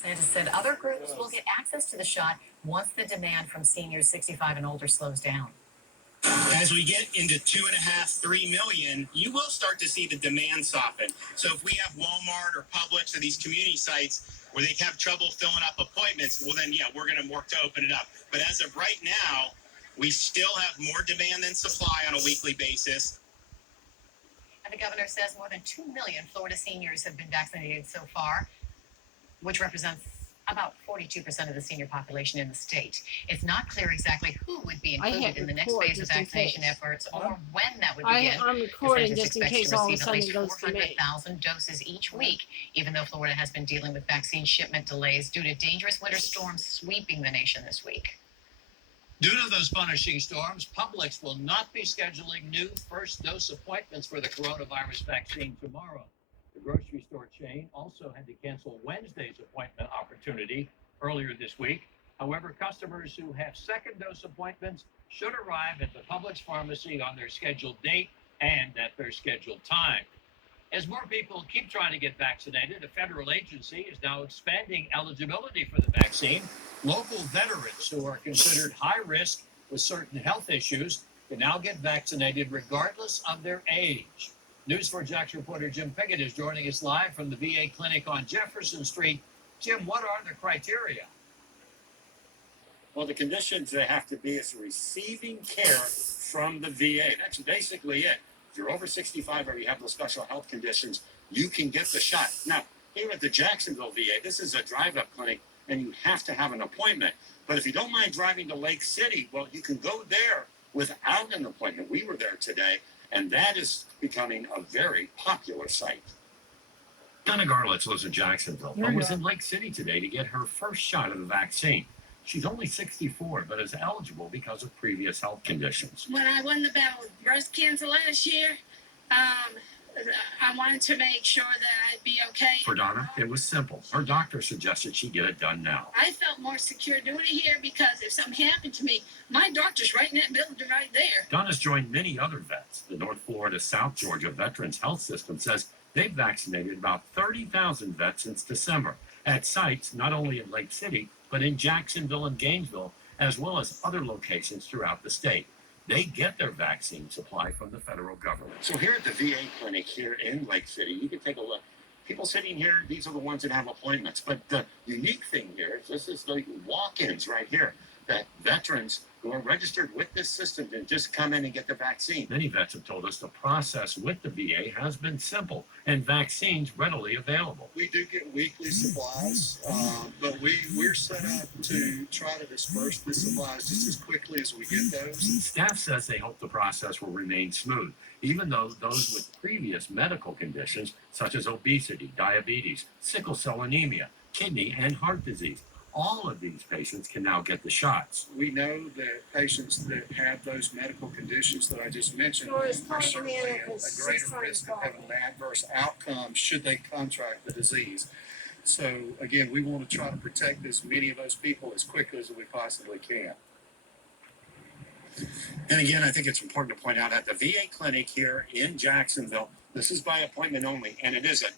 Scientists said other groups will get access to the shot once the demand from seniors 65 and older slows down. As we get into 2.5, 3 million, you will start to see the demand soften. So if we have Walmart or Publix or these community sites where they have trouble filling up appointments, well then, yeah, we're going to work to open it up. But as of right now, we still have more demand than supply on a weekly basis. And the governor says more than 2 million Florida seniors have been vaccinated so far, which represents about 42% of the senior population in the state. It's not clear exactly who would be included in the next phase of vaccination efforts or when that would begin. I'm recording just in case all of a sudden it goes to me. 400,000 doses each week, even though Florida has been dealing with vaccine shipment delays due to dangerous winter storms sweeping the nation this week. Due to those punishing storms, Publix will not be scheduling new first dose appointments for the coronavirus vaccine tomorrow. The grocery store chain also had to cancel Wednesday's appointment opportunity earlier this week. However, customers who have second dose appointments should arrive at the Publix pharmacy on their scheduled date and at their scheduled time. As more people keep trying to get vaccinated, a federal agency is now expanding eligibility for the vaccine. Local veterans who are considered high risk with certain health issues can now get vaccinated regardless of their age. News4Jax reporter Jim Piggott is joining us live from the VA clinic on Jefferson Street. Jim, what are the criteria? Well, the conditions they have to be is receiving care from the VA. That's basically it. If you're over 65 or you have those special health conditions, you can get the shot. Now, here at the Jacksonville VA, this is a drive-up clinic, and you have to have an appointment. But if you don't mind driving to Lake City, well, you can go there without an appointment. We were there today, and that is becoming a very popular site. Donna Garlitz lives in Jacksonville and was in Lake City today to get her first shot of the vaccine. She's only 64, but is eligible because of previous health conditions. When I won the battle with breast cancer last year, I wanted to make sure that I'd be okay. For Donna, it was simple. Her doctor suggested she get it done now. I felt more secure doing it here because if something happened to me, my doctor's right in that building right there. Donna's joined many other vets. The North Florida South Georgia Veterans Health System says they've vaccinated about 30,000 vets since December at sites not only in Lake City, but in Jacksonville and Gainesville, as well as other locations throughout the state. They get their vaccine supply from the federal government. So here at the VA clinic here in Lake City, you can take a look. People sitting here, these are the ones that have appointments. But the unique thing here is this is the walk-ins right here that veterans who are registered with this system can just come in and get the vaccine. Many vets have told us the process with the VA has been simple and vaccines readily available. We do get weekly supplies, but we're set up to try to disperse the supplies just as quickly as we get those. Staff says they hope the process will remain smooth, even though those with previous medical conditions such as obesity, diabetes, sickle cell anemia, kidney and heart disease, all of these patients can now get the shots. We know that patients that have those medical conditions that I just mentioned Or is are certainly playing at in a it greater is risk of having an adverse outcome should they contract the disease. So again, we want to try to protect as many of those people as quickly as we possibly can. And again, I think it's important to point out at the VA clinic here in Jacksonville, this is by appointment only, and it is a